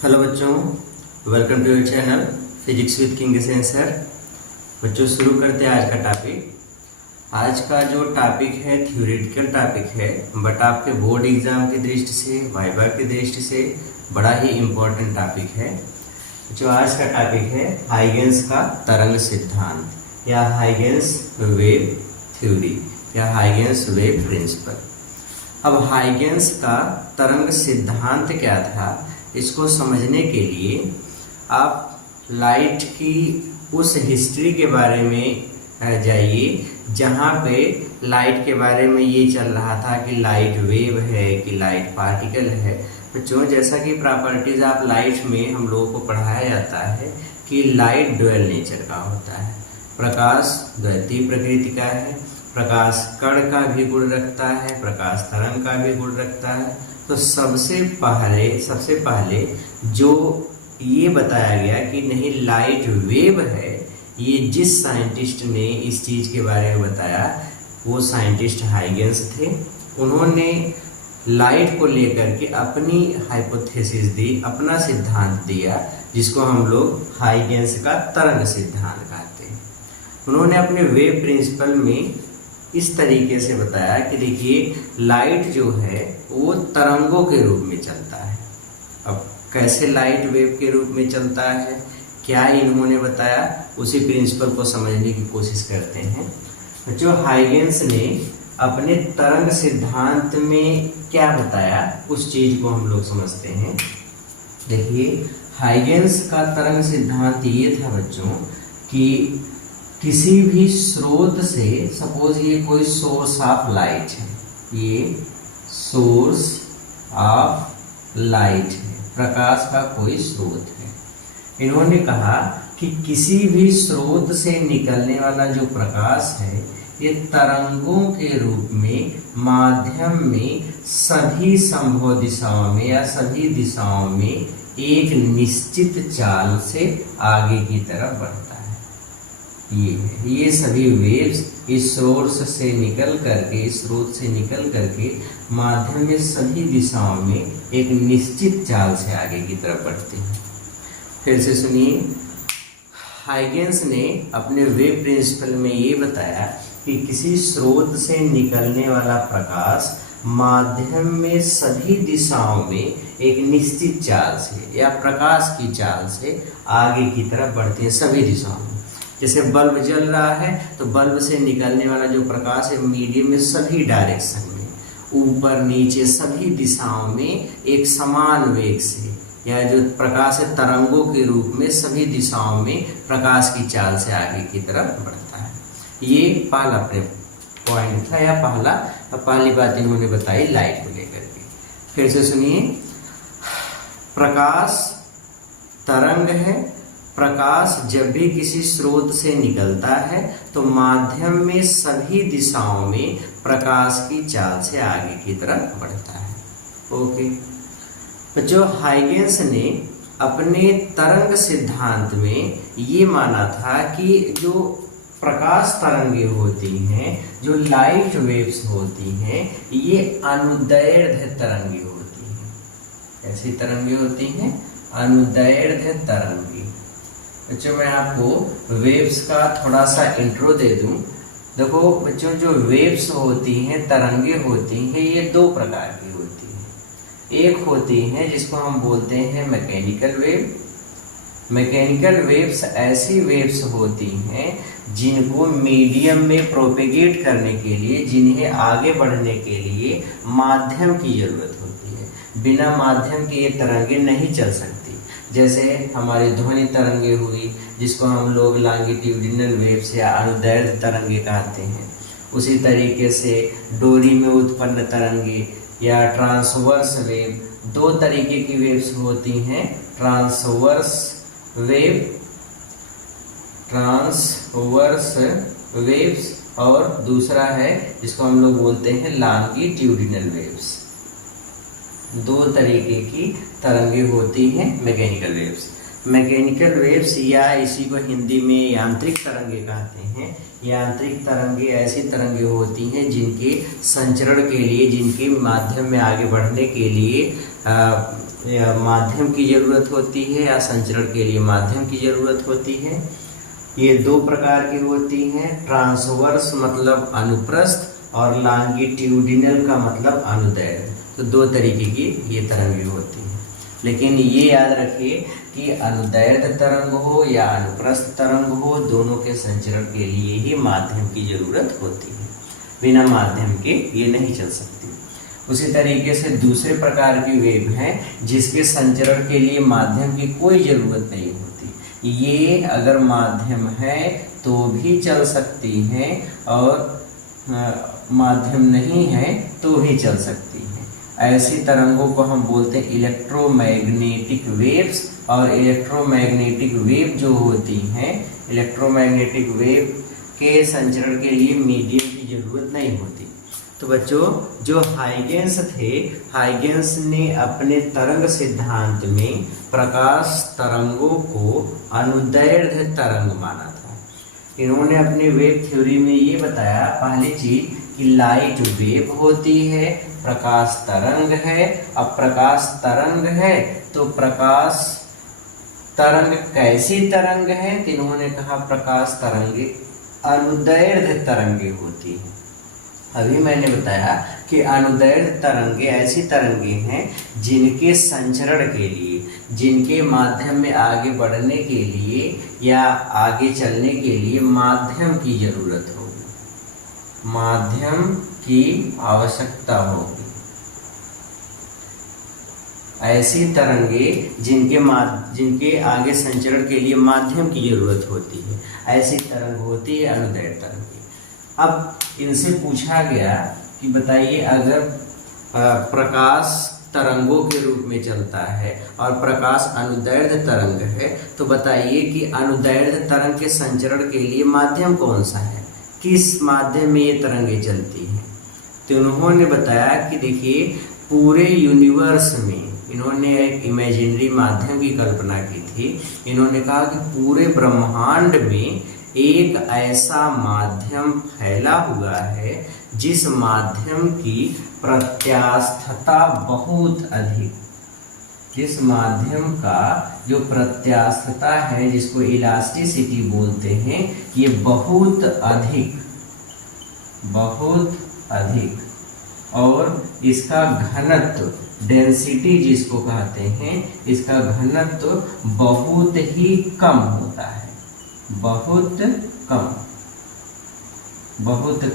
Hello बच्चों, welcome to your channel physics with king sir. बच्चों शुरू करते हैं आज का टॉपिक। आज का जो टॉपिक है थ्योरेटिकल टॉपिक है, बट आपके बोर्ड एग्जाम की दृष्टि से, वाइवा की दृष्टि से बड़ा ही इम्पोर्टेंट टॉपिक है। जो आज का टॉपिक है हाइगेंस का तरंग सिद्धांत या हाइगेंस वेव थ्योरी या हाइगेंस वेव प्रिंसिपल। अब हाइगेंस का तरंग सिद्धांत क्या था, इसको समझने के लिए आप लाइट की उस हिस्ट्री के बारे में जाइए जहाँ पे लाइट के बारे में ये चल रहा था कि लाइट वेव है कि लाइट पार्टिकल है। बच्चों, जैसा कि प्रॉपर्टीज ऑफ लाइट में हम लोगों को पढ़ाया जाता है कि लाइट ड्यूअल नेचर का होता है। प्रकाश द्वैतीय प्रकृति का है, प्रकाश कण का भी गुण रखता है, प्रकाश तरंग का भी गुण रखता है। तो सबसे पहले जो ये बताया गया कि नहीं लाइट वेव है, ये जिस साइंटिस्ट ने इस चीज़ के बारे में बताया वो साइंटिस्ट हाइगेंस थे। उन्होंने लाइट को लेकर के अपनी हाइपोथेसिस दी, अपना सिद्धांत दिया, जिसको हम लोग हाइगेंस का तरंग सिद्धांत कहते हैं। उन्होंने अपने वेव प्रिंसिपल में इस तरीके से बताया कि देखिए लाइट जो है वो तरंगों के रूप में चलता है। अब कैसे लाइट वेव के रूप में चलता है, क्या इन्होंने बताया, उसी प्रिंसिपल को समझने की कोशिश करते हैं। जो हाइगेंस ने अपने तरंग सिद्धांत में क्या बताया उस चीज को हम लोग समझते हैं। देखिए हाइगेंस का तरंग सिद्धांत ये था बच्चों कि किसी भी स्रोत से, सपोज ये कोई सोर्स ऑफ लाइट है, ये सोर्स ऑफ लाइट है, प्रकाश का कोई स्रोत है। इन्होंने कहा कि किसी भी स्रोत से निकलने वाला जो प्रकाश है ये तरंगों के रूप में माध्यम में सभी संभव दिशाओं में या सभी दिशाओं में एक निश्चित चाल से आगे की तरफ बढ़ता है। ये सभी वेव्स इस सोर्स से निकल करके, इस स्रोत से निकल करके माध्यम में सभी दिशाओं में एक निश्चित चाल से आगे की तरफ बढ़ते हैं। फिर से सुनिए, हाइगेंस ने अपने वेव प्रिंसिपल में ये बताया कि किसी स्रोत से निकलने वाला प्रकाश माध्यम में सभी दिशाओं में एक निश्चित चाल से या प्रकाश की चाल से आगे की तरफ बढ़ती है सभी दिशाओं में। जैसे बल्ब जल रहा है तो बल्ब से निकलने वाला जो प्रकाश है मीडियम में सभी डायरेक्शन में, ऊपर नीचे सभी दिशाओं में एक समान वेग से, या जो प्रकाश है तरंगों के रूप में सभी दिशाओं में प्रकाश की चाल से आगे की तरफ बढ़ता है। ये पहला पॉइंट था या पहली बात इन्होंने बताई लाइट को लेकर के। फिर से सुनिए, प्रकाश तरंग है। प्रकाश जब भी किसी स्रोत से निकलता है तो माध्यम में सभी दिशाओं में प्रकाश की चाल से आगे की तरफ बढ़ता है। ओके, तो जो हाइगेंस ने अपने तरंग सिद्धांत में ये माना था कि जो प्रकाश तरंगे होती हैं, जो लाइट वेव्स होती हैं, ये अनुदैर्ध्य तरंगे होती हैं। ऐसी तरंगे होती हैं अनुदैर्ध्य तरंगे। बच्चों मैं आपको वेव्स का थोड़ा सा इंट्रो दे दूं। देखो बच्चों, जो वेव्स होती हैं, तरंगे होती हैं, ये दो प्रकार की होती हैं। एक होती हैं जिसको हम बोलते हैं मैकेनिकल वेव। मैकेनिकल वेव्स ऐसी वेव्स होती हैं जिनको मीडियम में प्रोपेगेट करने के लिए, जिन्हें आगे बढ़ने के लिए माध्यम की जरूरत होती है। बिना माध्यम के ये तरंगे नहीं चल सकती। जैसे हमारी ध्वनि तरंगे हुई, जिसको हम लोग लॉन्गिट्यूडिनल वेव्स या अनुदैर्ध्य तरंगे कहते हैं। उसी तरीके से डोरी में उत्पन्न तरंगे या ट्रांसवर्स वेव, दो तरीके की वेव्स होती हैं। ट्रांसवर्स वेव्स और दूसरा है जिसको हम लोग बोलते हैं लॉन्गिट्यूडिनल वेव्स। दो तरीके की तरंगे होती हैं मैकेनिकल वेव्स। मैकेनिकल वेव्स या इसी को हिंदी में यांत्रिक तरंगे कहते हैं। यांत्रिक तरंगे ऐसी तरंगे होती हैं जिनके संचरण के लिए, जिनके माध्यम में आगे बढ़ने के लिए या माध्यम की जरूरत होती है या संचरण के लिए माध्यम की जरूरत होती है। ये दो प्रकार की होती हैं, ट्रांसवर्स मतलब अनुप्रस्थ और लॉन्गिट्यूडिनल का मतलब अनुदैर्ध्य। तो दो तरीके की ये तरंगें होती हैं, लेकिन ये याद रखिए कि अनुदैर्ध्य तरंग हो या अनुप्रस्थ तरंग हो, दोनों के संचरण के लिए ही माध्यम की जरूरत होती है। बिना माध्यम के ये नहीं चल सकती। उसी तरीके से दूसरे प्रकार की वेव हैं जिसके संचरण के लिए माध्यम की कोई जरूरत नहीं होती। ये अगर माध्यम है तो भी चल सकती हैं और माध्यम नहीं है तो भी चल सकती हैं। ऐसी तरंगों को हम बोलते हैं इलेक्ट्रोमैग्नेटिक वेव्स। और इलेक्ट्रोमैग्नेटिक वेव जो होती हैं, इलेक्ट्रोमैग्नेटिक वेव के संचरण के लिए मीडियम की जरूरत नहीं होती। तो बच्चों, जो हाइगेंस थे, हाइगेंस ने अपने तरंग सिद्धांत में प्रकाश तरंगों को अनुदैर्ध्य तरंग माना था। इन्होंने अपनी वेव थ्योरी में ये बताया, पहली चीज कि लाइट वेव होती है, प्रकाश तरंग है। अब प्रकाश तरंग है तो प्रकाश तरंग कैसी तरंग है? तो इन्होंने कहा प्रकाश तरंगे अनुदैर्ध्य तरंगे होती हैं। अभी मैंने बताया कि अनुदैर्ध्य तरंगे ऐसी तरंगे हैं जिनके संचरण के लिए, जिनके माध्यम में आगे बढ़ने के लिए या आगे चलने के लिए माध्यम की जरूरत होगी, माध्यम की आवश्यकता होगी। ऐसी तरंगे जिनके आगे संचरण के लिए माध्यम की जरूरत होती है, ऐसी तरंग होती है अनुदैर्ध्य तरंगे। अब इनसे पूछा गया कि बताइए, अगर प्रकाश तरंगों के रूप में चलता है और प्रकाश अनुदैर्ध्य तरंग है, तो बताइए कि अनुदैर्ध्य तरंग के संचरण के लिए माध्यम कौन सा है, किस माध्यम में ये तरंगें चलती हैं? तो उन्होंने बताया कि देखिए, पूरे यूनिवर्स में इन्होंने एक इमेजिनरी माध्यम की कल्पना की थी। इन्होंने कहा कि पूरे ब्रह्मांड में एक ऐसा माध्यम फैला हुआ है जिस माध्यम की प्रत्यास्थता बहुत अधिक, जिस माध्यम का जो प्रत्यास्थता है, जिसको इलास्टिसिटी बोलते हैं, ये बहुत अधिक और इसका घनत्व, डेंसिटी जिसको कहते हैं, इसका घनत्व बहुत ही कम होता है, बहुत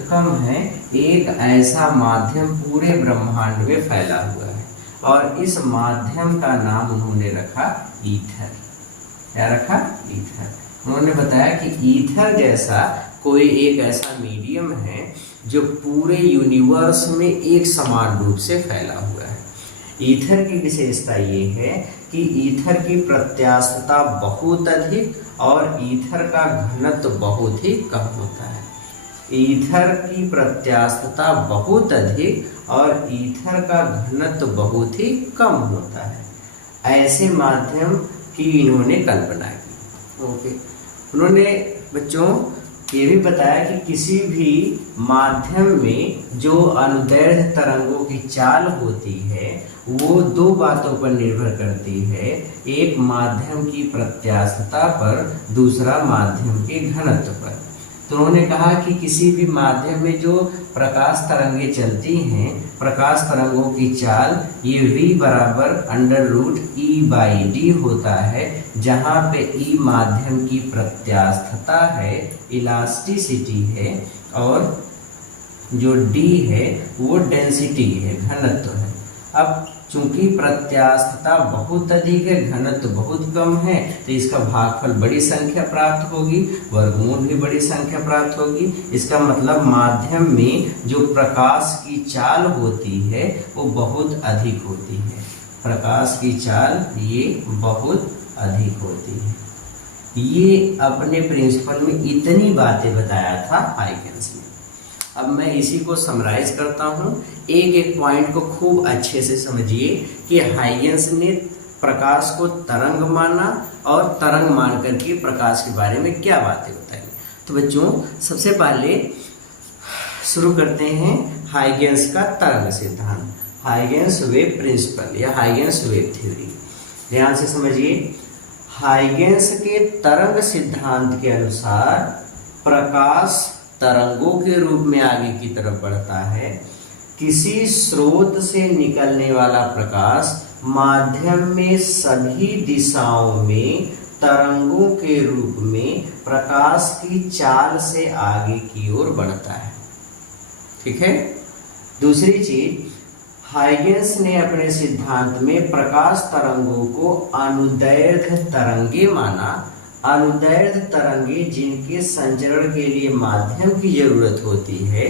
कम है। एक ऐसा माध्यम पूरे ब्रह्मांड में फैला हुआ है और इस माध्यम का नाम उन्होंने रखा ईथर। क्या रखा? ईथर। उन्होंने बताया कि ईथर जैसा कोई एक ऐसा मीडियम है जो पूरे यूनिवर्स में एक समान रूप से फैला हुआ है। ईथर की विशेषता ये है कि ईथर की प्रत्यास्थता बहुत अधिक और ईथर का घनत्व बहुत ही कम होता है। ईथर की प्रत्यास्थता बहुत अधिक और ईथर का घनत्व बहुत ही कम होता है। ऐसे माध्यम की इन्होंने कल्पना की। ओके, उन्होंने बच्चों ये भी बताया कि किसी भी माध्यम में जो अनुदैर्ध्य तरंगों की चाल होती है वो दो बातों पर निर्भर करती है, एक माध्यम की प्रत्यास्थता पर, दूसरा माध्यम के घनत्व पर। तो उन्होंने कहा कि किसी भी माध्यम में जो प्रकाश तरंगें चलती हैं, प्रकाश तरंगों की चाल ये v बराबर √E/d होता है, जहाँ पे E माध्यम की प्रत्यास्थता है, इलास्टिसिटी है, और जो d है वो डेंसिटी है, घनत्व है। अब चूंकि प्रत्यास्थता बहुत अधिक है, घनत्व बहुत कम है, तो इसका भागफल बड़ी संख्या प्राप्त होगी, वर्गमूल भी बड़ी संख्या प्राप्त होगी। इसका मतलब माध्यम में जो प्रकाश की चाल होती है वो बहुत अधिक होती है, प्रकाश की चाल ये बहुत अधिक होती है। ये अपने प्रिंसिपल में इतनी बातें बताया था हाइगेंस ने। अब मैं इसी को समराइज करता हूँ, एक एक पॉइंट को खूब अच्छे से समझिए कि हाइगेंस ने प्रकाश को तरंग माना और तरंग मान करके प्रकाश के बारे में क्या बातें बताई। तो बच्चों, सबसे पहले शुरू करते हैं हाइगेंस का तरंग सिद्धांत। हाइगेंस वेव प्रिंसिपल या हाइगेंस वेव थ्योरी। ध्यान से समझिए, हाइगेंस के तरंग सिद्धांत के अनुसार प्रकाश तरंगों के रूप में आगे की तरफ बढ़ता है। किसी स्रोत से निकलने वाला प्रकाश माध्यम में सभी दिशाओं में तरंगों के रूप में प्रकाश की चाल से आगे की ओर बढ़ता है। ठीक है। दूसरी चीज, हाइगेंस ने अपने सिद्धांत में प्रकाश तरंगों को अनुदैर्ध्य तरंगे माना। अनुदैर्ध्य तरंगे जिनके संचरण के लिए माध्यम की जरूरत होती है,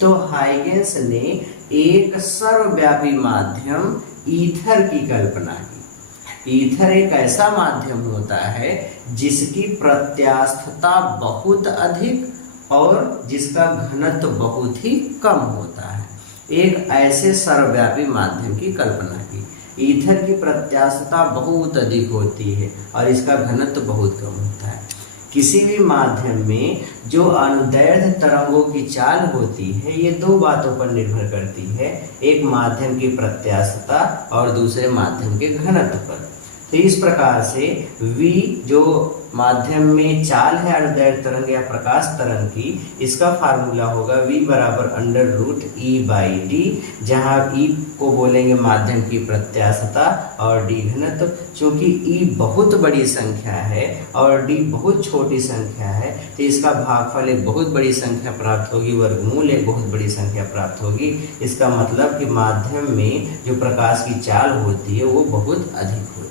तो हाइगेंस ने एक सर्वव्यापी माध्यम ईथर की कल्पना की। ईथर एक ऐसा माध्यम होता है जिसकी प्रत्यास्थता बहुत अधिक और जिसका घनत्व बहुत ही कम होता है। एक ऐसे सर्वव्यापी माध्यम की कल्पना की। ईथर की प्रत्यास्थता बहुत अधिक होती है और इसका घनत्व बहुत कम होता है। किसी भी माध्यम में जो अनुदैर्ध्य तरंगों की चाल होती है, ये दो बातों पर निर्भर करती है, एक माध्यम की प्रत्यास्थता और दूसरे माध्यम के घनत्व पर। तो इस प्रकार से V जो माध्यम में चाल है अनुदैर्ध्य तरंग या प्रकाश तरंग की, इसका फार्मूला होगा V बराबर √E/d, जहाँ E को बोलेंगे माध्यम की प्रत्यास्थता और d घनत्व। चूंकि E बहुत बड़ी संख्या है और d बहुत छोटी संख्या है, तो इसका भागफल एक बहुत बड़ी संख्या प्राप्त होगी, वर्गमूल एक बहुत बड़ी संख्या प्राप्त होगी। इसका मतलब कि माध्यम में जो प्रकाश की चाल होती है वो बहुत अधिक होती है।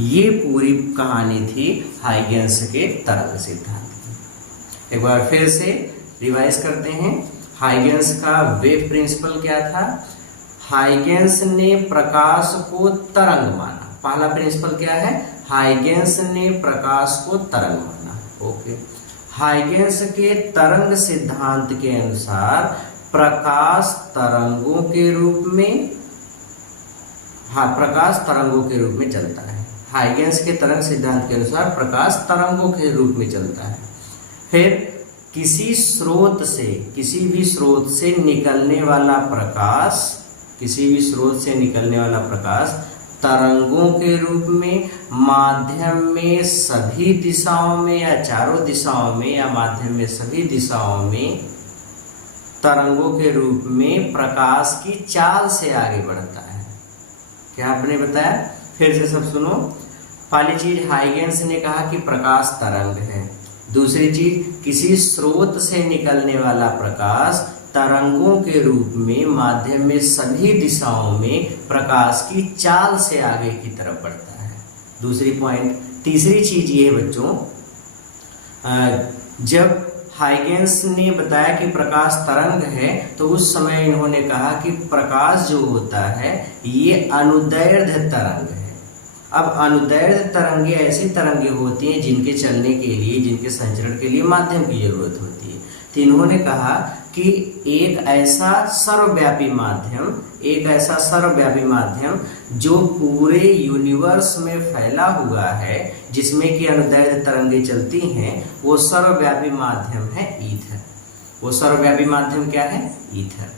ये पूरी कहानी थी हाइगेंस के तरंग सिद्धांत की। एक बार फिर से रिवाइज करते हैं। हाइगेंस का वेव प्रिंसिपल क्या था? हाइगेंस ने प्रकाश को तरंग माना। पहला प्रिंसिपल क्या है? हाइगेंस ने प्रकाश को तरंग माना। ओके। हाइगेंस के तरंग सिद्धांत के अनुसार प्रकाश तरंगों के रूप में प्रकाश तरंगों के रूप में चलता है। हाइगेंस के तरंग सिद्धांत के अनुसार प्रकाश तरंगों के रूप में चलता है। फिर किसी भी स्रोत से निकलने वाला प्रकाश तरंगों के रूप में माध्यम में सभी दिशाओं में या चारों दिशाओं में या माध्यम में सभी दिशाओं में तरंगों के रूप में प्रकाश की चाल से आगे बढ़ता है। क्या आपने बताया? फिर से सब सुनो। पहली चीज, हाइगेंस ने कहा कि प्रकाश तरंग है। दूसरी चीज, किसी स्रोत से निकलने वाला प्रकाश तरंगों के रूप में माध्यम में सभी दिशाओं में प्रकाश की चाल से आगे की तरफ बढ़ता है। दूसरी पॉइंट। तीसरी चीज ये बच्चों, जब हाइगेंस ने बताया कि प्रकाश तरंग है, तो उस समय इन्होंने कहा कि प्रकाश जो होता है ये अनुदैर्ध्य तरंग है। अब अनुदैर्ध्य तरंगे ऐसी तरंगे होती हैं जिनके चलने के लिए, जिनके संचरण के लिए माध्यम की जरूरत होती है। तो इन्होंने कहा कि एक ऐसा सर्वव्यापी माध्यम जो पूरे यूनिवर्स में फैला हुआ है, जिसमें कि अनुदैर्ध्य तरंगे चलती हैं, वो सर्वव्यापी माध्यम है ईथर। वो सर्वव्यापी माध्यम क्या है? ईथर।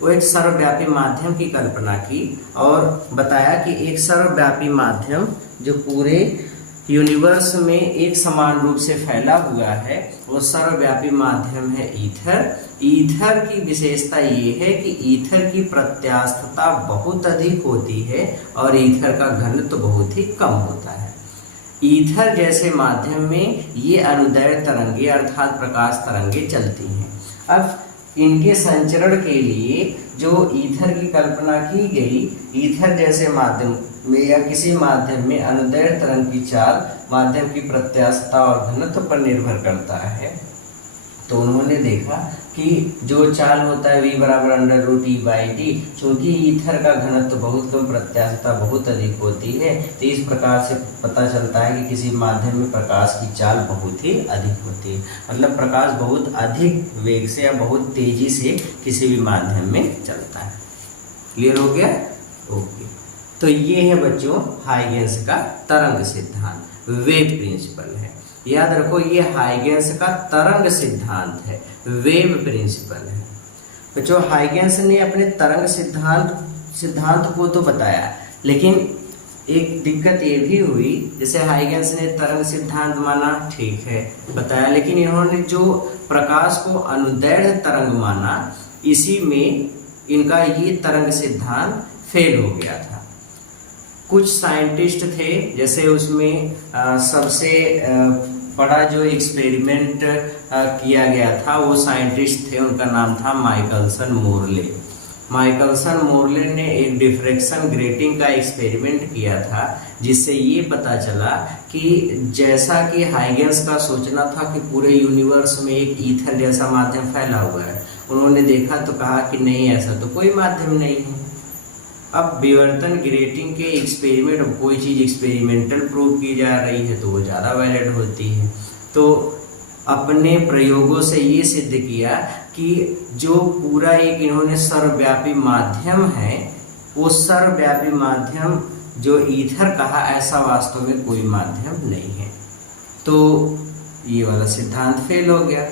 वो एक सर्वव्यापी माध्यम की कल्पना की और बताया कि एक सर्वव्यापी माध्यम जो पूरे यूनिवर्स में एक समान रूप से फैला हुआ है, वो सर्वव्यापी माध्यम है ईथर। ईथर की विशेषता ये है कि ईथर की प्रत्यास्थता बहुत अधिक होती है और ईथर का घनत्व बहुत ही कम होता है। ईथर जैसे माध्यम में ये अनुदैर्ध्य तरंगे अर्थात प्रकाश तरंगे चलती हैं। अब इनके संचरण के लिए जो ईथर की कल्पना की गई, ईथर जैसे माध्यम में या किसी माध्यम में अनुदैर्ध्य तरंग की चाल माध्यम की प्रत्यास्थता और घनत्व पर निर्भर करता है। तो उन्होंने देखा कि जो चाल होता है V बराबर √E/d, चूंकि ईथर का घनत्व बहुत कम, प्रत्यास्थता बहुत अधिक होती है, तो इस प्रकार से पता चलता है कि किसी माध्यम में प्रकाश की चाल बहुत ही अधिक होती है। मतलब प्रकाश बहुत अधिक वेग से या बहुत तेजी से किसी भी माध्यम में चलता है। क्लियर हो गया? ओके। तो ये है बच्चों हाइगेंस का तरंग सिद्धांत, वेव प्रिंसिपल है। याद रखो, ये हाइगेंस का तरंग सिद्धांत है, वेव प्रिंसिपल है। बच्चों हाइगेंस ने अपने तरंग सिद्धांत सिद्धांत को तो बताया, लेकिन एक दिक्कत ये भी हुई, जैसे हाइगेंस ने तरंग सिद्धांत माना, ठीक है बताया, लेकिन इन्होंने जो प्रकाश को अनुदैर्ध्य तरंग माना, इसी में इनका ये तरंग सिद्धांत फेल हो गया था। कुछ साइंटिस्ट थे, जैसे उसमें सबसे बड़ा जो एक्सपेरिमेंट किया गया था वो साइंटिस्ट थे, उनका नाम था माइकलसन मोरले। माइकलसन मोरले ने एक डिफ्रैक्शन ग्रेटिंग का एक्सपेरिमेंट किया था, जिससे ये पता चला कि जैसा कि हाइगेंस का सोचना था कि पूरे यूनिवर्स में एक ईथर जैसा माध्यम फैला हुआ है, उन्होंने देखा तो कहा कि नहीं, ऐसा तो कोई माध्यम नहीं है। अब विवर्तन ग्रेटिंग के एक्सपेरिमेंट, कोई चीज़ एक्सपेरिमेंटल प्रूव की जा रही है तो वो ज़्यादा वैलिड होती है। तो अपने प्रयोगों से ये सिद्ध किया कि जो पूरा एक इन्होंने सर्वव्यापी माध्यम है, वो सर्वव्यापी माध्यम जो ईथर कहा, ऐसा वास्तव में कोई माध्यम नहीं है। तो ये वाला सिद्धांत फेल हो गया।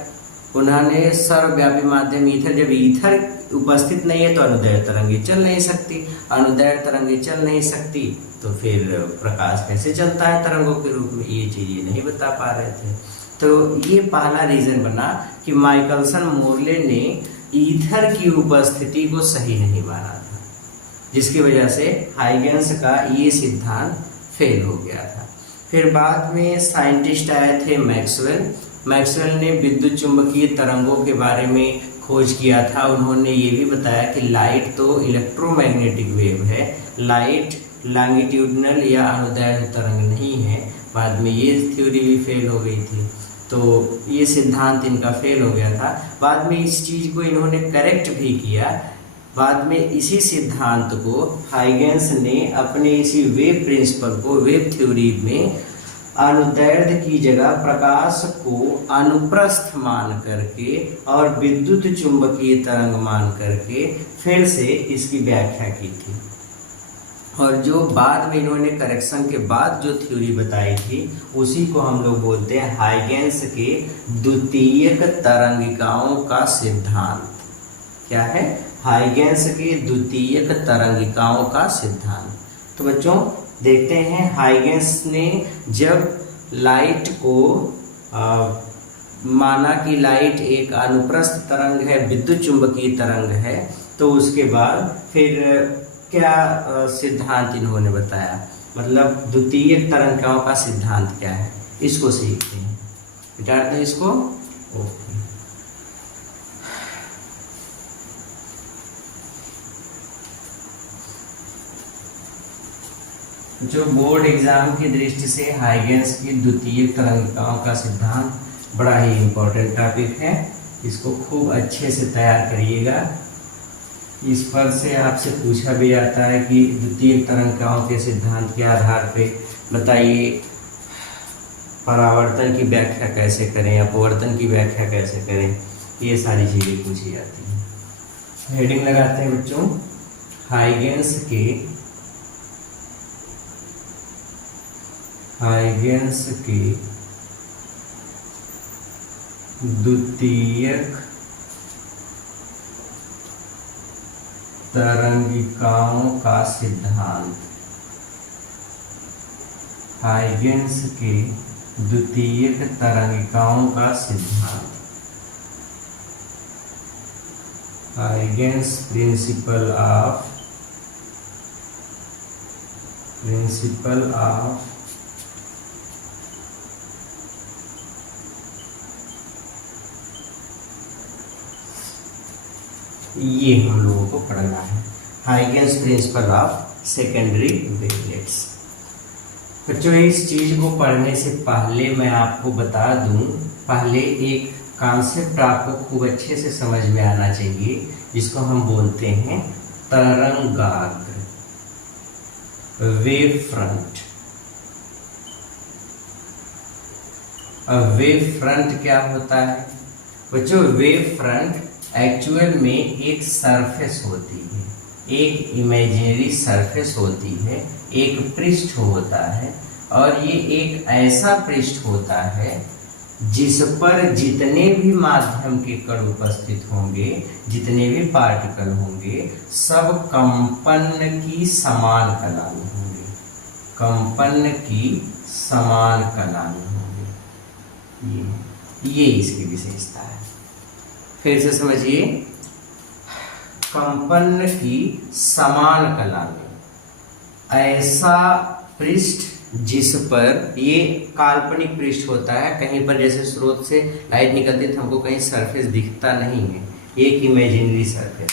उन्होंने सर्वव्यापी माध्यम ईथर, जब ईथर उपस्थित नहीं है तो अनुदैर्ध्य तरंगें चल नहीं सकती, अनुदैर्ध्य तरंगें चल नहीं सकती तो फिर प्रकाश कैसे चलता है तरंगों के रूप में, ये चीज़ नहीं बता पा रहे थे। तो ये पहला रीजन बना कि माइकलसन मोरले ने ईथर की उपस्थिति को सही नहीं माना था, जिसकी वजह से हाइगेंस का ये सिद्धांत फेल हो गया था। फिर बाद में साइंटिस्ट आए थे मैक्सवेल। मैक्सवेल ने विद्युत चुंबकीय तरंगों के बारे में खोज किया था। उन्होंने ये भी बताया कि लाइट तो इलेक्ट्रोमैग्नेटिक वेव है, लाइट लॉन्गिट्यूडनल या अनुदैर्ध्य तरंग नहीं है। बाद में ये थ्योरी भी फेल हो गई थी, तो ये सिद्धांत इनका फेल हो गया था। बाद में इस चीज़ को इन्होंने करेक्ट भी किया। बाद में इसी सिद्धांत को हाइगेंस ने अपने इसी वेव प्रिंसिपल को, वेव थ्योरी में अनुदैर्ध्य की जगह प्रकाश को अनुप्रस्थ मान करके और विद्युत चुंबकीय तरंग मान करके फिर से इसकी व्याख्या की थी। और जो बाद में इन्होंने करेक्शन के बाद जो थ्योरी बताई थी, उसी को हम लोग बोलते हैं हाइगेंस के द्वितीयक तरंगिकाओं का सिद्धांत। क्या है? हाइगेंस के द्वितीयक तरंगिकाओं का सिद्धांत। तो बच्चों देखते हैं, हाइगेंस ने जब लाइट को माना कि लाइट एक अनुप्रस्थ तरंग है, विद्युत चुंबकीय तरंग है, तो उसके बाद फिर क्या सिद्धांत इन्होंने बताया, मतलब द्वितीयक तरंगिकाओं का सिद्धांत क्या है, इसको सीखते हैं। मिटाते हैं इसको। ओके, जो बोर्ड एग्जाम की दृष्टि से हाइगेंस की द्वितीयक तरंगिकाओं का सिद्धांत बड़ा ही इम्पोर्टेंट टॉपिक है, इसको खूब अच्छे से तैयार करिएगा। इस पर से आपसे पूछा भी जाता है कि द्वितीयक तरंगिकाओं के सिद्धांत के आधार पे बताइए परावर्तन की व्याख्या कैसे करें, अपवर्तन की व्याख्या कैसे करें, ये सारी चीज़ें पूछी जाती हैं। हेडिंग लगाते हैं बच्चों, हाइगेंस के द्वितीयक तरंगिकाओं का सिद्धांत। हाइगेंस के द्वितीयक तरंगिकाओं का सिद्धांत। हाइगेंस प्रिंसिपल ऑफ ये हम लोगों को पढ़ना है, Huygens principle of secondary wavelets. बच्चों इस चीज को पढ़ने से पहले मैं आपको बता दूं, पहले एक कॉन्सेप्ट आपको खूब अच्छे से समझ में आना चाहिए, जिसको हम बोलते हैं तरंगाग्र, वेव फ्रंट। वेव फ्रंट क्या होता है बच्चों? वेव फ्रंट एक्चुअल में एक सरफेस होती है, एक इमेजिनरी सरफेस होती है, एक पृष्ठ होता है, और ये एक ऐसा पृष्ठ होता है जिस पर जितने भी माध्यम के कण उपस्थित होंगे, जितने भी पार्टिकल होंगे, सब कंपन की समान कला में होंगे, कंपन की समान कला में होंगे। ये इसकी विशेषता है। फिर से समझिए, कंपन की समान कला में ऐसा पृष्ठ जिस पर, ये काल्पनिक पृष्ठ होता है, कहीं पर जैसे स्रोत से लाइट निकलती है तो हमको कहीं सरफेस दिखता नहीं है, एक इमेजिनरी सरफेस।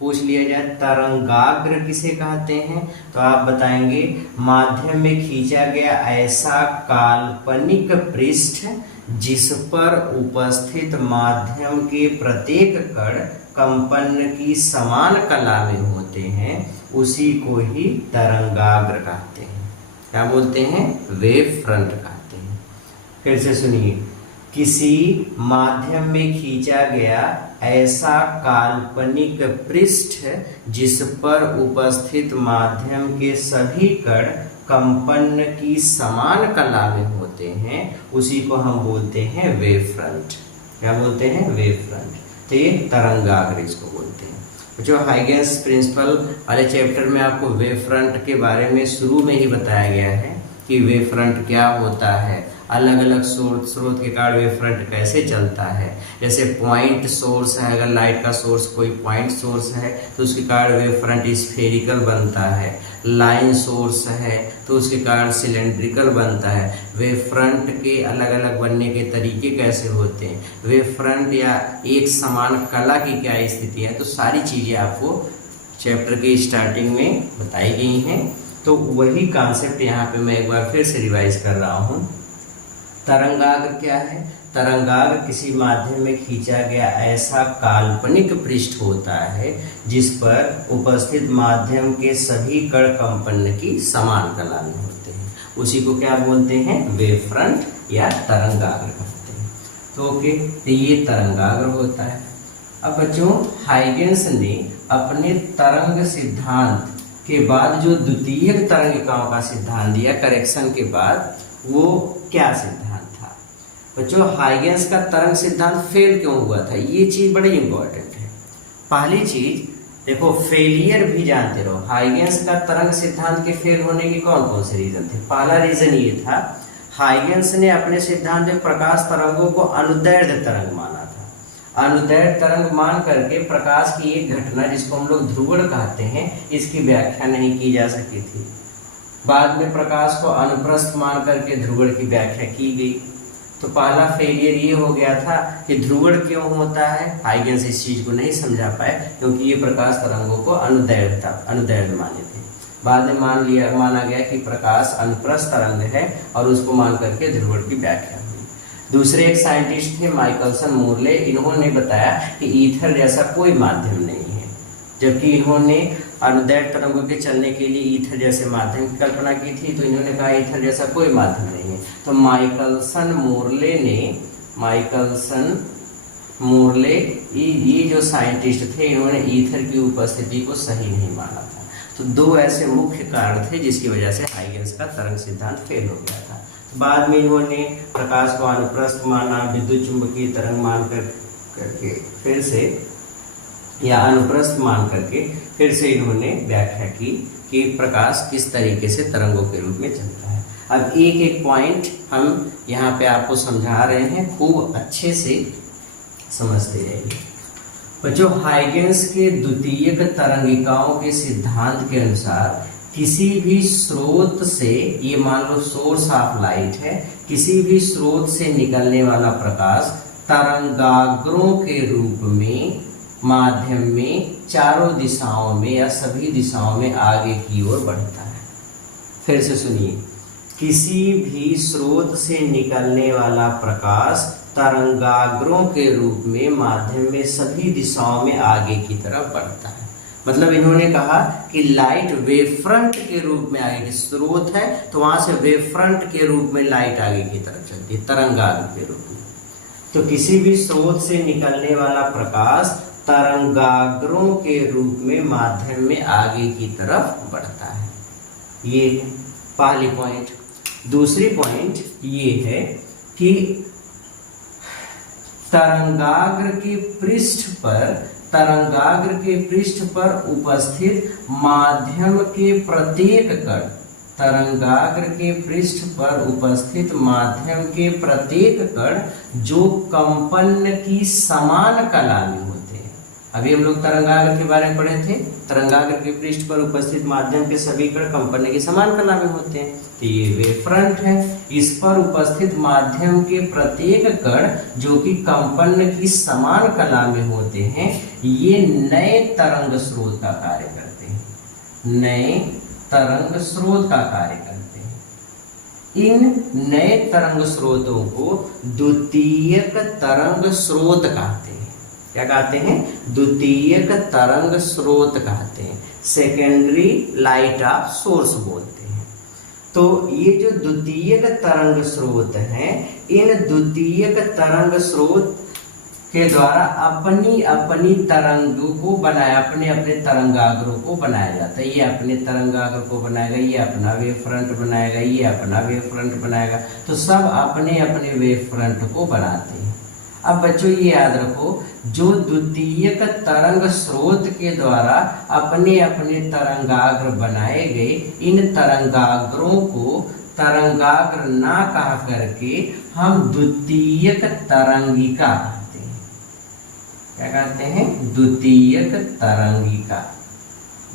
पूछ लिया जाए तरंगाग्र किसे कहते हैं, तो आप बताएंगे माध्यम में खींचा गया ऐसा काल्पनिक पृष्ठ जिस पर उपस्थित माध्यम के प्रत्येक कण कंपन की समान कला में होते हैं, उसी को ही तरंगाग्र कहते हैं। क्या बोलते हैं? वेव फ्रंट कहते हैं। फिर से सुनिए, किसी माध्यम में खींचा गया ऐसा काल्पनिक पृष्ठ जिस पर उपस्थित माध्यम के सभी कण कंपन की समान कला में होते हैं, उसी को हम बोलते हैं वेव फ्रंट। क्या बोलते हैं? Wave front. तो ये तरंगाग्र इसको बोलते हैं। जो हाइगेंस प्रिंसिपल वाले चैप्टर में आपको वेव फ्रंट के बारे में शुरू में ही बताया गया है कि वेव फ्रंट क्या होता है, अलग अलग स्रोत के कारण वेव फ्रंट कैसे चलता है। जैसे पॉइंट सोर्स है, अगर लाइट का सोर्स कोई पॉइंट सोर्स है तो उसके कारण वेव फ्रंट स्फेरिकल बनता है। लाइन सोर्स है तो उसके कारण सिलेंड्रिकल बनता है। वेव फ्रंट के अलग अलग बनने के तरीके कैसे होते हैं, वेव फ्रंट या एक समान कला की क्या स्थिति है, तो सारी चीज़ें आपको चैप्टर के स्टार्टिंग में बताई गई हैं। तो वही कॉन्सेप्ट यहाँ पे मैं एक बार फिर से रिवाइज कर रहा हूँ। तरंगाग्र क्या है? तरंगाग्र किसी माध्यम में खींचा गया ऐसा काल्पनिक पृष्ठ होता है जिस पर उपस्थित माध्यम के सभी कण कंपन की समान कला में होते हैं, उसी को क्या बोलते हैं? वेव फ्रंट या तरंगाग्र कहते हैं। तो ओके, तो ये तरंगाग्र होता है। अब बच्चों, हाइगेंस ने अपने तरंग सिद्धांत के बाद जो द्वितीयक तरंगिकाओं का सिद्धांत दिया करेक्शन के बाद, वो क्या सिद्धांत था? बच्चों, हाइगेंस का तरंग सिद्धांत फेल क्यों हुआ था, ये चीज बड़ी इंपॉर्टेंट है। पहली चीज देखो, फेलियर भी जानते रहो। हाइगेंस का तरंग सिद्धांत के फेल होने के कौन कौन से रीजन थे? पहला रीजन ये था, हाइगेंस ने अपने सिद्धांत में प्रकाश तरंगों को अनुदैर्ध्य तरंग माना था। अनुदैर्ध्य तरंग मान करके प्रकाश की एक घटना जिसको हम लोग ध्रुवण कहते हैं, इसकी व्याख्या नहीं की जा सकी थी। बाद में प्रकाश को अनुप्रस्थ मान करके ध्रुवण की व्याख्या की गई। तो पहला फेलियर ये हो गया था कि ध्रुवण क्यों होता है, हाइगेंस इस चीज को नहीं समझा पाए क्योंकि ये प्रकाश तरंगों को अनुदैर्ध्य माने थे। बाद में माना गया कि प्रकाश अनुप्रस्थ तरंग है और उसको मान करके ध्रुवण की व्याख्या हुई। दूसरे एक साइंटिस्ट थे माइकलसन मोरले, इन्होंने बताया कि ईथर जैसा कोई माध्यम नहीं है, जबकि इन्होंने अनुदैर्ध्य तरंगों के चलने के लिए ईथर जैसे माध्यम की कल्पना की थी। तो इन्होंने कहा ईथर जैसा कोई माध्यम नहीं है। तो माइकलसन मोरले ये जो साइंटिस्ट थे, इन्होंने ईथर की उपस्थिति को सही नहीं माना था। तो दो ऐसे मुख्य कारण थे जिसकी वजह से हाइगेंस का तरंग सिद्धांत फेल हो गया था। तो बाद में इन्होंने प्रकाश को अनुप्रस्थ माना, विद्युत चुंबकीय तरंग मान करके फिर से, या अनुप्रस्थ मान करके फिर से इन्होंने व्याख्या की कि प्रकाश किस तरीके से तरंगों के रूप में चलता है। अब एक एक पॉइंट हम यहाँ पे आपको समझा रहे हैं, खूब अच्छे से समझते रहिए। बच्चों, हाइगेंस के द्वितीयक तरंगिकाओं के सिद्धांत के अनुसार किसी भी स्रोत से, ये मान लो सोर्स ऑफ लाइट है, किसी भी स्रोत से निकलने वाला प्रकाश तरंगाग्रों के रूप में माध्यम में चारों दिशाओं में या सभी दिशाओं में आगे की ओर बढ़ता है। फिर से सुनिए, किसी भी स्रोत से निकलने वाला प्रकाश तरंगाग्रों के रूप में माध्यम में सभी दिशाओं में आगे की तरफ बढ़ता है। मतलब इन्होंने कहा कि लाइट वेव फ्रंट के रूप में आगे, स्रोत है तो वहां से वेव फ्रंट के रूप में लाइट आगे की तरफ चलती है, तरंगाग्र के रूप में। तो किसी भी स्रोत से निकलने वाला प्रकाश तरंगाग्रों के रूप में माध्यम में आगे की तरफ बढ़ता है। ये पहली पॉइंट। दूसरी पॉइंट ये है कि तरंगाग्र के पृष्ठ पर उपस्थित माध्यम के प्रत्येक कण, तरंगाग्र के पृष्ठ पर उपस्थित माध्यम के प्रत्येक कण जो कंपन की समान कला में होते हैं। अभी हम लोग तरंगाग्र के बारे में पढ़े थे, तरंगाग्र के पृष्ठ पर उपस्थित माध्यम के सभी कण कंपन की समान कला में होते हैं। तो ये वेव फ्रंट है, इस पर उपस्थित माध्यम के प्रत्येक कण जो कि कंपन की समान कला में होते हैं, ये नए तरंग स्रोत का कार्य करते हैं, नए तरंग स्रोत का कार्य करते हैं। इन नए तरंग स्रोतों को द्वितीयक तरंग स्रोत कहते हैं। क्या कहते हैं? द्वितीयक तरंग स्रोत कहते हैं, सेकेंडरी लाइट ऑफ सोर्स बोलते हैं। तो ये जो द्वितीयक तरंग स्रोत हैं, इन द्वितीयक तरंग स्रोत के द्वारा अपनी तरंगों को बनाया, अपने तरंगाग्रों को बनाया जाता है। ये अपने तरंगाग्र को बनाएगा, ये अपना वेव फ्रंट बनाएगा, ये अपना वेव फ्रंट बनाएगा। तो सब अपने वेव फ्रंट को बनाते हैं। अब बच्चों ये याद रखो, जो द्वितीयक तरंग स्रोत के द्वारा अपने तरंगाग्र बनाए गए, इन तरंगाग्रों को तरंगाग्र ना कहा करके हम द्वितीयक तरंगिका कहते हैं। क्या कहते हैं? द्वितीयक तरंगिका,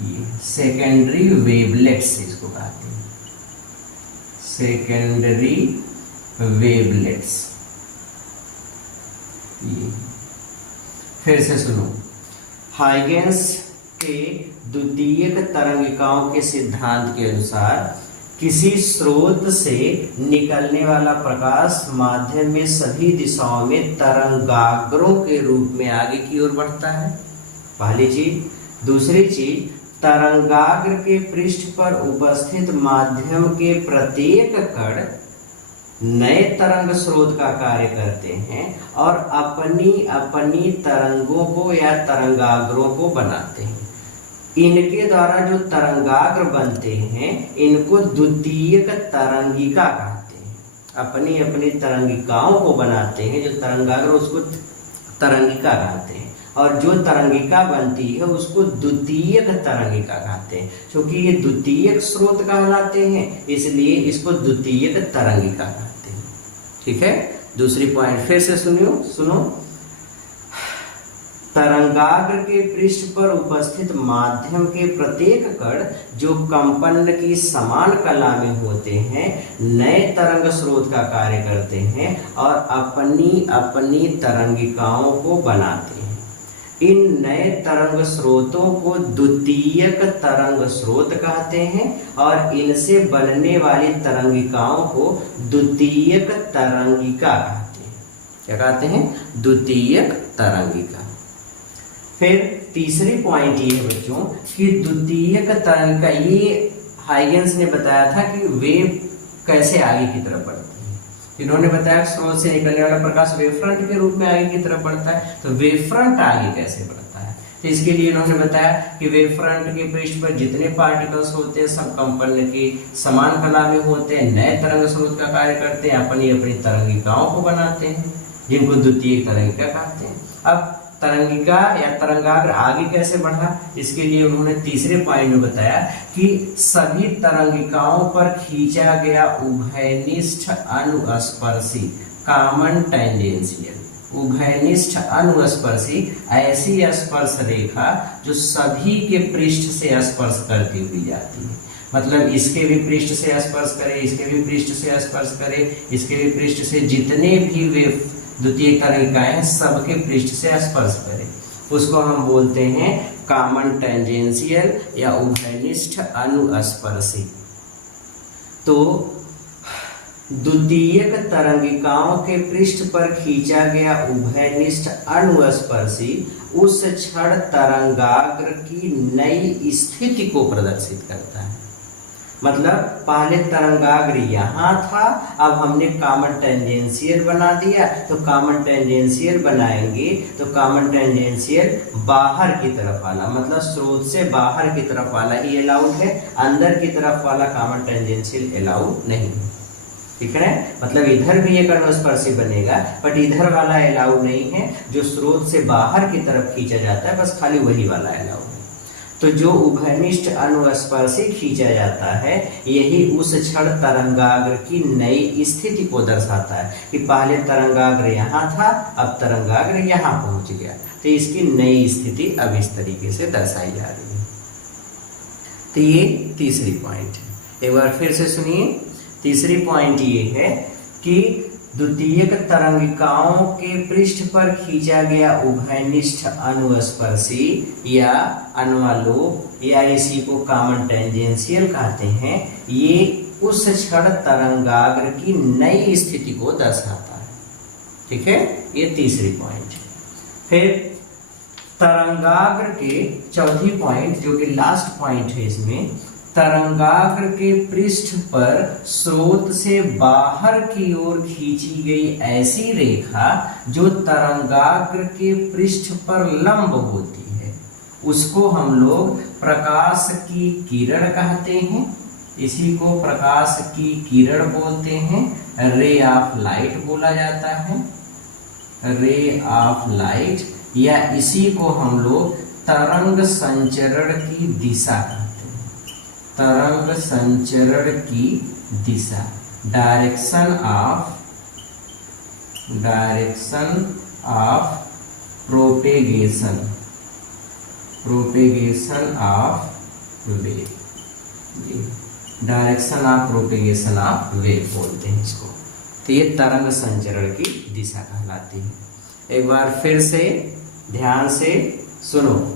ये सेकेंडरी वेवलेट्स इसको कहते हैं, सेकेंडरी वेवलेट्स। फिर से सुनो, हाइगेंस के द्वितीयक तरंगिकाओं के सिद्धांत के अनुसार किसी स्रोत से निकलने वाला प्रकाश माध्यम में सभी दिशाओं में तरंगाग्रों के रूप में आगे की ओर बढ़ता है, पहली चीज। दूसरी चीज, तरंगाग्र के पृष्ठ पर उपस्थित माध्यम के प्रत्येक कण नए तरंग स्रोत का कार्य करते हैं और अपनी तरंगों को या तरंगाग्रों को बनाते हैं। इनके द्वारा जो तरंगाग्र बनते हैं, इनको द्वितीयक तरंगिका कहते हैं। अपनी तरंगिकाओं को बनाते हैं, जो तरंगाग्र उसको तरंगिका कहते हैं, और जो तरंगिका बनती है उसको द्वितीयक तरंगिका कहते हैं। क्योंकि ये द्वितीयक स्रोत कहलाते हैं, इसलिए इसको द्वितीयक तरंगिका कहते हैं। ठीक है, दूसरी पॉइंट फिर से सुनो, तरंगाग्र के पृष्ठ पर उपस्थित माध्यम के प्रत्येक कण जो कंपन की समान कला में होते हैं, नए तरंग स्रोत का कार्य करते हैं और अपनी तरंगिकाओं को बनाते हैं। इन नए तरंग स्रोतों को द्वितीयक तरंग स्रोत कहते हैं और इनसे बनने वाली तरंगिकाओं को द्वितीयक तरंगिका कहते हैं। क्या कहते हैं? द्वितीयक तरंगिका। फिर तीसरी पॉइंट ये है बच्चों कि द्वितीयक तरंगिका, ये हाइगेंस ने बताया था कि वेव कैसे आगे की तरफ बढ़ती है। इन्होंने बताया स्रोत से निकलने वाला प्रकाश वेव फ्रंट के रूप में आगे की तरफ बढ़ता है। तो वेव फ्रंट आगे कैसे बढ़ता है? तो इसके लिए इन्होंने बताया कि वेव फ्रंट के पृष्ठ पर जितने पार्टिकल्स होते हैं सब कंपन की समान कला में होते हैं, नए तरंग स्रोत का कार्य करते हैं, अपनी तरंगिकाओं को बनाते हैं, जिनको द्वितीयक तरंगिका कहते हैं। अब तरंगिका या तरंगाग्र आगे कैसे बढ़ा, इसके लिए उन्होंने तीसरे पॉइंट में बताया कि सभी तरंगिकाओं पर खींचा गया उभयनिष्ठ अनुस्पर्शी कॉमन टेंजेंशियल, उभयनिष्ठ अनुस्पर्शी ऐसी स्पर्श रेखा जो सभी के पृष्ठ से स्पर्श करती हुई जाती है। मतलब इसके भी पृष्ठ से स्पर्श करे, इसके भी पृष्ठ से स्पर्श करे, इसके भी पृष्ठ से, जितने भी वे द्वितीयक तरंगिकाएं हैं सबके पृष्ठ से स्पर्श करे, उसको हम बोलते हैं कॉमन टेंजेंशियल या उभयनिष्ठ अनुस्पर्शी। तो द्वितीयक तरंगिकाओं के पृष्ठ पर खींचा गया उभयनिष्ठ अनुस्पर्शी उस क्षण तरंगाग्र की नई स्थिति को प्रदर्शित करता है। मतलब पहले तरंगाग्र यहाँ था, अब हमने कॉमन टेंजेंशियल बना दिया, तो कॉमन टेंजेंशियल बनाएंगे तो कॉमन टेंजेंशियल बाहर की तरफ वाला, मतलब स्रोत से बाहर की तरफ वाला ही अलाउड है, अंदर की तरफ वाला कॉमन टेंजेंशियल अलाउड नहीं है। ठीक है, मतलब इधर भी एक अनुस्पर्शी बनेगा, बट इधर वाला अलाउ नहीं है, जो स्रोत से बाहर की तरफ खींचा जाता है बस खाली वही वाला अलाउ है। तो जो उभयनिष्ठ अनुस्पर्शी खींचा जाता है यही उस क्षण तरंगाग्र की नई स्थिति को दर्शाता है कि पहले तरंगाग्र यहाँ था, अब तरंगाग्र यहाँ पहुंच गया, तो इसकी नई स्थिति अब इस तरीके से दर्शाई जा रही है। तो ये तीसरी पॉइंट है। एक बार फिर से सुनिए। तीसरी पॉइंट ये है कि द्वितीयक तरंगिकाओं के पृष्ठ पर खींचा गया उभयनिष्ठ अनुस्पर्शी या अनुलोम या इसी को कॉमन टेंजेंशियल कहते हैं, ये उस क्षण तरंगाग्र की नई स्थिति को दर्शाता है। ठीक है, ये तीसरी पॉइंट है। फिर तरंगाग्र के चौथी पॉइंट जो कि लास्ट पॉइंट है इसमें, तरंगाग्र के पृष्ठ पर स्रोत से बाहर की ओर खींची गई ऐसी रेखा जो तरंगाग्र के पृष्ठ पर लंब होती है उसको हम लोग प्रकाश की किरण कहते हैं। इसी को प्रकाश की किरण बोलते हैं, रे ऑफ लाइट बोला जाता है, रे ऑफ लाइट, या इसी को हम लोग तरंग संचरण की दिशा कहते हैं। तरंग संचरण की दिशा, direction of propagation of wave, direction of propagation of wave बोलते हैं इसको। तो ये तरंग संचरण की दिशा कहलाती है। एक बार फिर से ध्यान से सुनो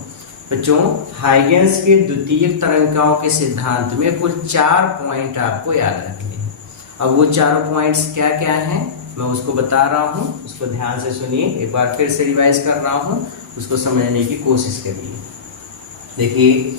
बच्चों, हाइगेंस के द्वितीयक तरंगिकाओं के सिद्धांत में कुल 4 पॉइंट आपको याद रखने हैं। अब वो चारों पॉइंट्स क्या क्या हैं मैं उसको बता रहा हूँ, उसको ध्यान से सुनिए। एक बार फिर से रिवाइज कर रहा हूँ, उसको समझने की कोशिश करिए। देखिए,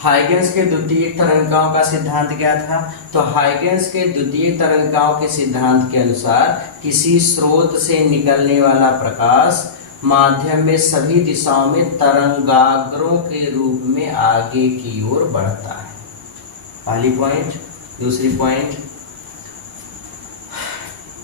हाइगेंस के द्वितीयक तरंगिकाओं का सिद्धांत क्या था? तो हाइगेंस के द्वितीयक तरंगिकाओं के सिद्धांत के अनुसार किसी स्रोत से निकलने वाला प्रकाश माध्यम में सभी दिशाओं में तरंगाग्रों के रूप में आगे की ओर बढ़ता है। पहली पॉइंट। दूसरी पॉइंट,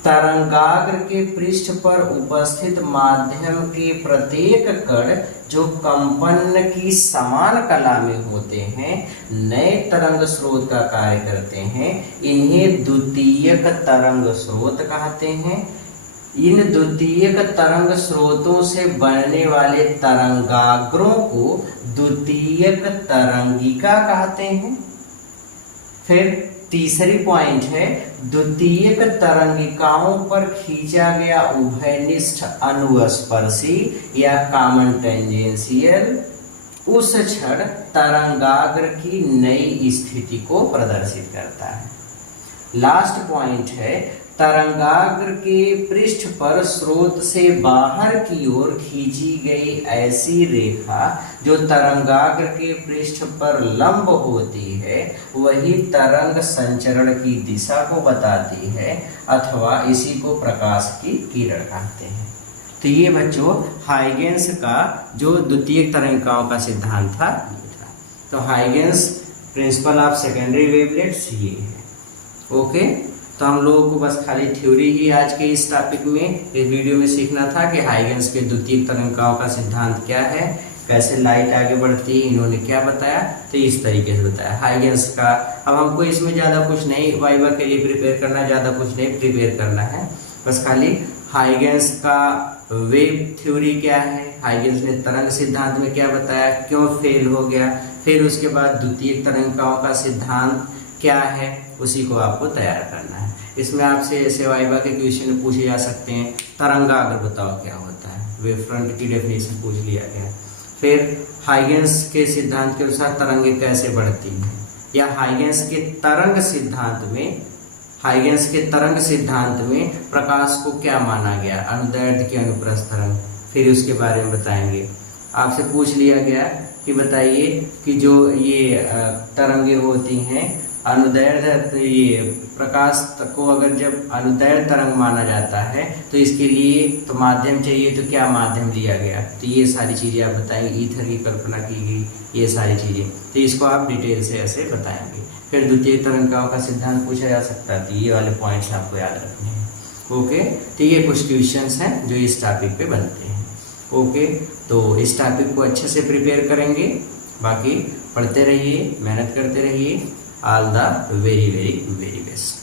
तरंगाग्र के पृष्ठ पर उपस्थित माध्यम के प्रत्येक कण जो कंपन की समान कला में होते हैं नए तरंग स्रोत का कार्य करते हैं, इन्हें द्वितीयक तरंग स्रोत कहते हैं। इन द्वितीयक तरंग स्रोतों से बनने वाले तरंगाग्रों को द्वितीयक तरंगिका कहते हैं। फिर तीसरी पॉइंट है, द्वितीयक तरंगिकाओं पर खींचा गया उभयनिष्ठ अनुस्पर्शी या कॉमन टेंजेंशियल उस क्षण तरंगाग्र की नई स्थिति को प्रदर्शित करता है। लास्ट पॉइंट है, तरंगाग्र के पृष्ठ पर स्रोत से बाहर की ओर खींची गई ऐसी रेखा जो तरंगाग्र के पृष्ठ पर लंब होती है वही तरंग संचरण की दिशा को बताती है अथवा इसी को प्रकाश की किरण कहते हैं। तो ये बच्चों हाइगेंस का जो द्वितीयक तरंगिकाओं का सिद्धांत था ये था। तो Huygens principle of secondary wavelets ये है। ओके, तो हम लोगों को बस खाली थ्योरी ही आज के इस टॉपिक में इस वीडियो में सीखना था कि हाइगेंस के द्वितीयक तरंगिकाओं का सिद्धांत क्या है, कैसे लाइट आगे बढ़ती है, इन्होंने क्या बताया, तो इस तरीके से बताया हाइगेंस का। अब हमको इसमें ज़्यादा कुछ नहीं वाइवा के लिए प्रिपेयर करना, ज़्यादा कुछ नहीं प्रिपेयर करना है, बस खाली हाइगेंस का वेव थ्योरी क्या है, हाइगेंस ने तरंग सिद्धांत में क्या बताया, क्यों फेल हो गया, फिर उसके बाद द्वितीयक तरंगिकाओं का सिद्धांत क्या है, उसी को आपको तैयार करना है। इसमें आपसे ऐसे वाइवा के क्वेश्चन पूछे जा सकते हैं, तरंगाग्र बताओ क्या होता है, वेव फ्रंट की डेफिनेशन पूछ लिया गया। फिर हाइगेंस के सिद्धांत के अनुसार तरंगें कैसे बढ़ती हैं, या हाइगेंस के तरंग सिद्धांत में प्रकाश को क्या माना गया, अनुदैर्ध्य की अनुप्रस्थ तरंग, फिर उसके बारे में बताएंगे। आपसे पूछ लिया गया कि बताइए कि जो ये तरंगें होती हैं अनुदैर्ध्य, ये प्रकाश को अगर जब अनुदैर्ध्य तरंग माना जाता है तो इसके लिए तो माध्यम चाहिए, तो क्या माध्यम लिया गया, तो ये सारी चीज़ें आप बताएंगे। ईथर की कल्पना की गई, ये सारी चीज़ें, तो इसको आप डिटेल से ऐसे बताएंगे। फिर द्वितीय तरंगाओं का सिद्धांत पूछा जा सकता है, तो ये वाले पॉइंट्स आपको याद रखने हैं। ओके, तो ये कुछ क्वेश्चंस हैं जो इस टॉपिक पे बनते हैं। ओके, तो इस टॉपिक को अच्छे से प्रिपेयर करेंगे, बाकी पढ़ते रहिए, मेहनत करते रहिए। All the very very very best.